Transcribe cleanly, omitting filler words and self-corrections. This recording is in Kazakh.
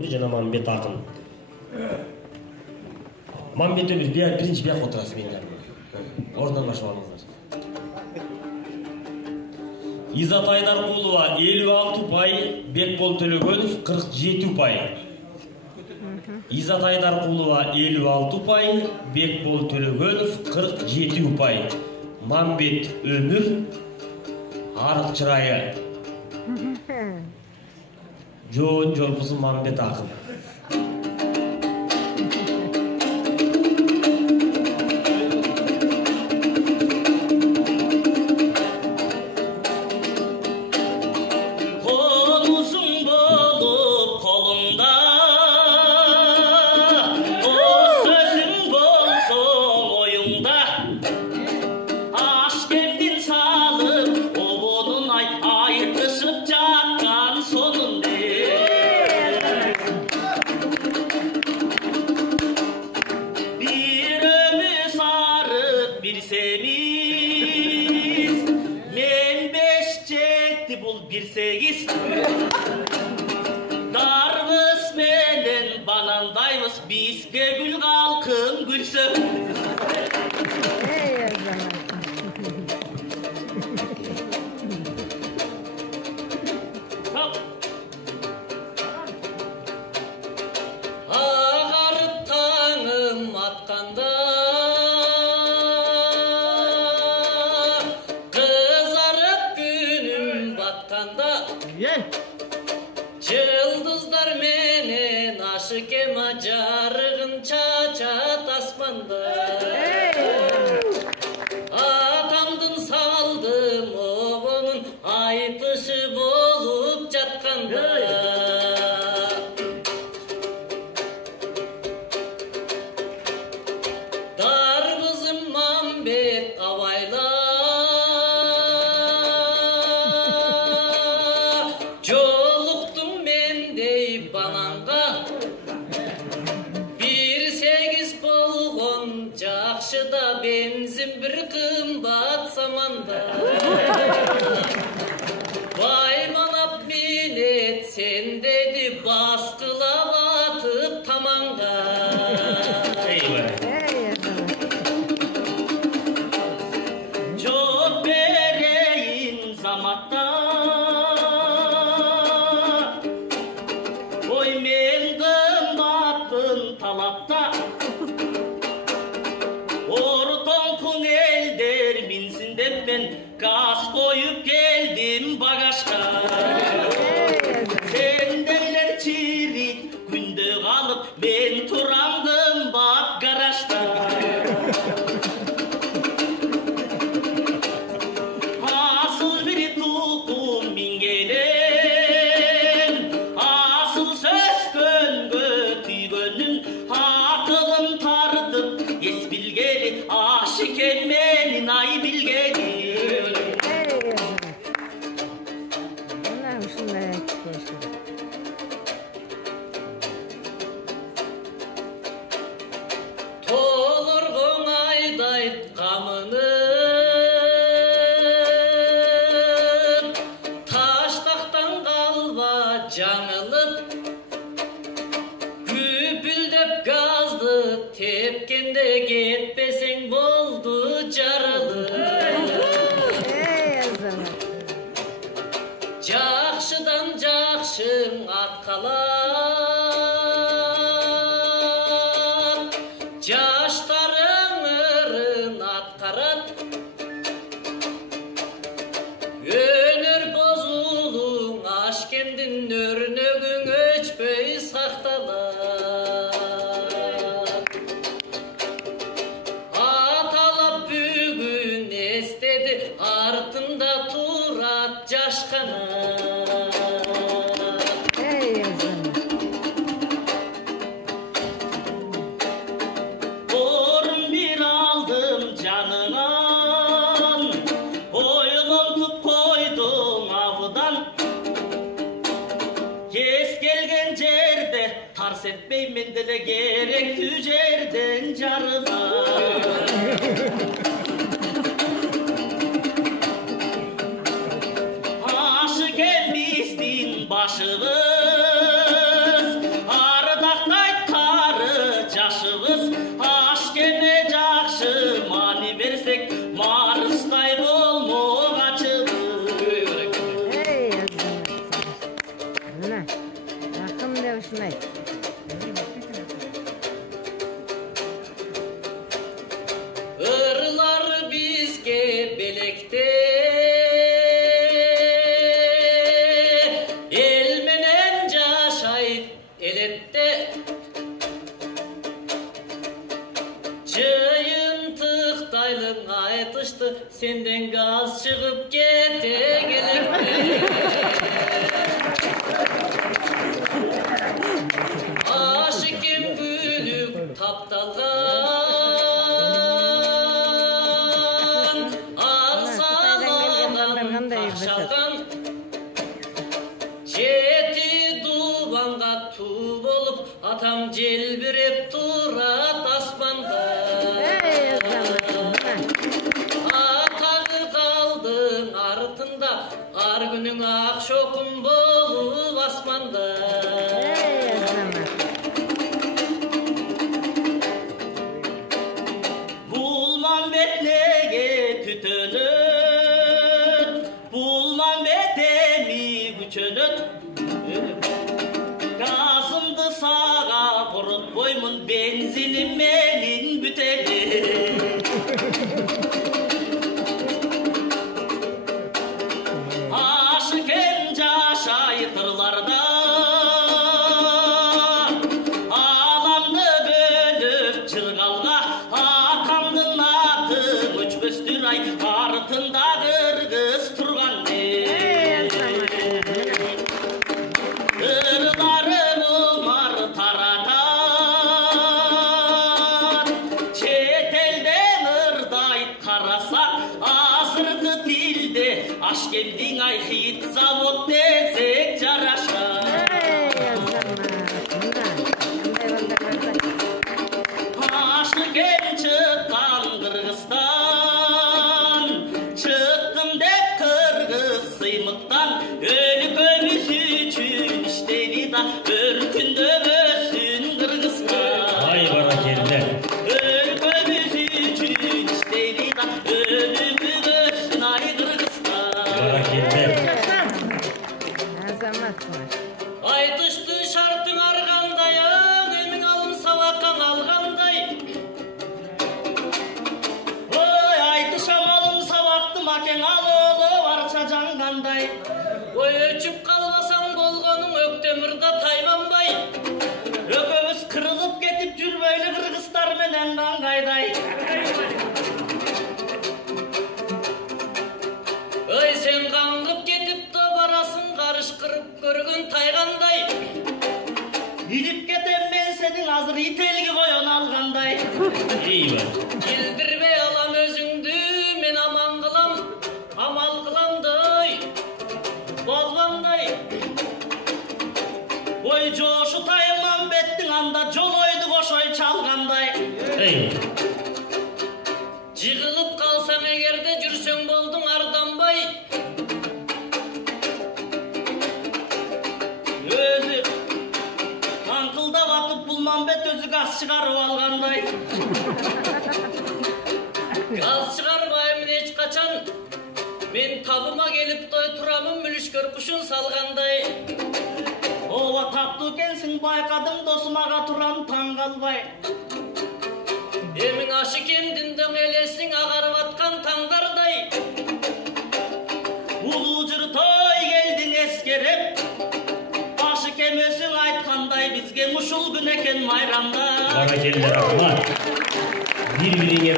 Жана Мамбет акын. Мамбет Өмүр биринчи бияк отурасыз менин жанымда. Ордунан башып алыңыздар. Изат Айдаркулова 56 упай, Бекбол Төлөгөнов 47 упай. Изат Айдаркулова 56 упай, Бекбол Төлөгөнов 47 упай. Мамбет Өмүр арык чырайы. Жоон жолбусун Мамбет акын. Yıldızlar menen aşık ema jarıgın çaçat asmanda. Atamdın saldım obonun aytışı bolup jatkanda. Darbızım Mambet avayla Jakşıda benzin bir kımbat samanda. Vay manap millet sen dedi baskılap atıp tamanga. Çok bereyin zamatta. Oy men kımbattın talapta. Ortankun elder binsin de ben gaz koyup geldim bagajga. Sendeler çirik günde kalıp ben turandım bak garajda. Asıl biri tutum mingelen, asıl söz göngö tüygönün akılın tartıp es bilgeli aşık elmenin ay bilgeli. Tolurgun aydayt kamının taştaktan kalba canılıp güpüldep gazdı tepkende gitmesen boldu jaralı. Jakşıdan jakşın atkalat, jaştarın ırın atkarat. Önür bozulun aşkendin örnögün öçpöy saktalat. Atalap bugün estedi ardında turat jaşkana. Borun bir aldım canınan, oylantıp koydum avıdan. Kes gelgen jerde tars etmey mendele gerek tüjerden jarıdan. Aşık emmistin başımız, ушундай. Ырlar bizge belekte, el menen jaşayt elette. Жыйынтыктайлың айтышты, сенден газ чыгып кете келекте. Ашыкем күлүк тапталган, арсалаган такшалган, жети дубанга туу болуп, атам желбиреп турат асманда. Ар күнүң ак шокун болуп асманда. Булмамбет неге түтөнөт, Булмамбет эми күчөнөт. Газымды сага бурутпоймун, бензиним менин бүтели. Артында кыргыз турган ырлары бумар таратат, чет элден ырдайт карасак, азыркы тилде Ашкемдин айхит завод десек жарашат. Ашкем чыккан Кыргызстан, өлкөбүз үчүн иштейли да, бир күндө өссүн Кыргызстан. Ай баракелде. Өлкөбүз үчүн иштейли да, өнүгүп өссүн ай Кыргызстан. Баракелде. Азаматсың. Айтышты шартың аргандай, эмиң алым сабакаң алгандай. Ой, айтышам алым сабакты макең алып арча жангандай. Ой, өчүп калбасаң болгонуң өктөмүрдө тайманбай. Өкөбүз кырылып кетип жүрбөйлү кыргыздар менен каңгайдай. Ой, сен каңгып кетип да барасың, карышкырып көргөн тайгандай. Илип кетем мен сенин азыр ителги коен алгандай. Eyvah. Билдирбей алам өзүңдү, мен аман кылам, амал кыламдай. Болғандай. Ой, жошу Таймамбеттің анда жолойды кошой чалгандай. Жығылып қалсаң эгерде, жүрсең болдың арданбай. Өзі аңқылдап атып Булмамбет өзі газ чыгарып алгандай. Газ чыгарбаймын эч качан, мен табыма келип той турамын, мүлүшкөр кушун салгандай. Ооба таптуу экенсиң, байкадым досум, ага турам таң калбай. Эмиң Ашыкемдин дөң элесиң агарып аткан таңдардай. Улуу жыр той келдиң эскереп, Ашыкем өзүң айткандай, бизге ушул күн экен майрамда. Баракелде рахмат. Bir-birine